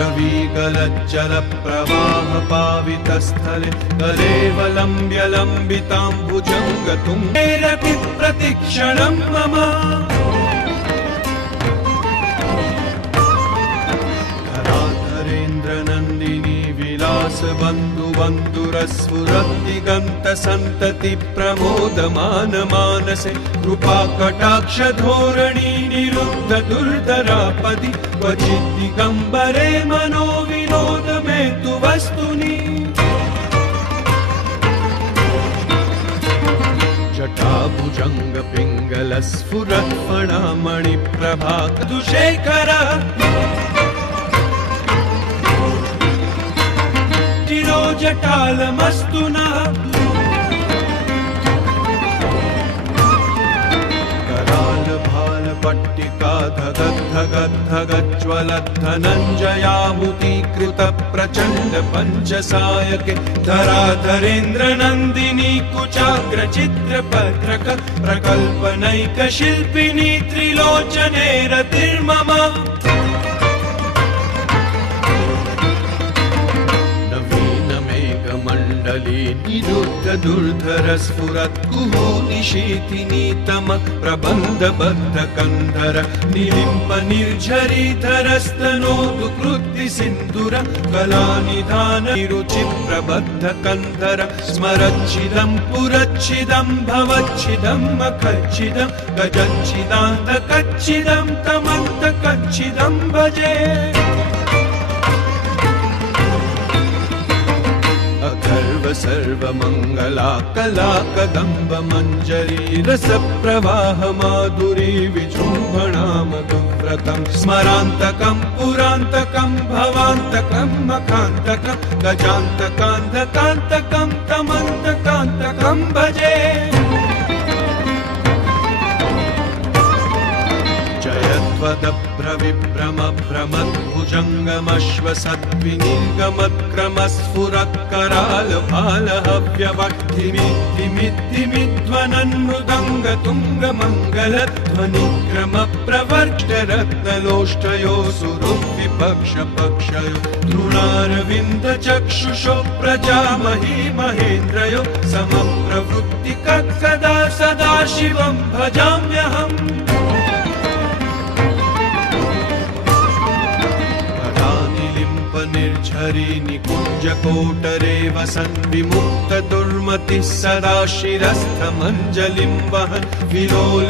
रविगलज्जलप्रवाहपावितस्थले कलेवलम्ब्य लम्बिताम्बुजङ्गतुङ्गेरपि प्रतिक्षणं मम धराधरेन्द्रनन्दिनी विलासबन्धुबन्धुरस्फुरद्दिगन्तसन्तति प्रमोदमानमानसे कृपाकटाक्षधोरणी निरुद्ध दुर्धरापदि क्वचित् दिगम्बरे मनो विनोद मे तु वस्तुनि जटाभुजङ्ग पिङ्गलस्फुरत्फणामणिप्रभाकदुशेखर चिरो जटालमस्तु नः पट्टिका धगद्धगद्धगज्ज्वलद्धनञ्जयाहुतीकृत प्रचण्ड पञ्चसायके धराधरेन्द्रनन्दिनी कुचाग्रचित्रपत्रक प्रकल्पनैकशिल्पिनी त्रिलोचने रतिर्मम मण्डली निरुद्ध दुर्धर स्फुरत्कुहो निशीथिनी तमः प्रबन्धबद्ध कन्धर निलिम्प निर्झरीधरस्तनोतु कृत्ति सिन्दूर कलानिधान निरुचि प्रबद्ध कन्धर स्मरच्छिदं पुरच्छिदं भवच्छिदं मखच्छिदं गजच्छिदान्तकच्छिदं तमन्तकच्छिदं भजे सर्वमङ्गला कला कदम्ब मञ्जरी रसप्रवाह माधुरी विजृम्भणा मधुव्रतं स्मरान्तकं पुरान्तकं भवान्तकं मखान्तकं गजान्तकान्धकान्तकं तमन्तकान्तकं भजे जयध्वदप्रविभ्रमभ्रमद्भुजङ्गमश्वसद्विनिर्गमक्रमस्फुरत्करालभालहव्यवह्निमिद्धिमिद्ध्वनन्मृदङ्गतुङ्गमङ्गलध्वनिक्रमप्रवर्ष्टरत्नलोष्टयो सुहृद्विपक्षपक्षयो तृणारविन्दचक्षुषो प्रजामही महेन्द्रयो समप्रवृत्तिकदा सदा शिवं भजाम्यहम् निर्झरी निकुञ्जकोटरे वसन् विमुक्त दुर्मतिः सदा शिरस्थमञ्जलिं वहन् विलोल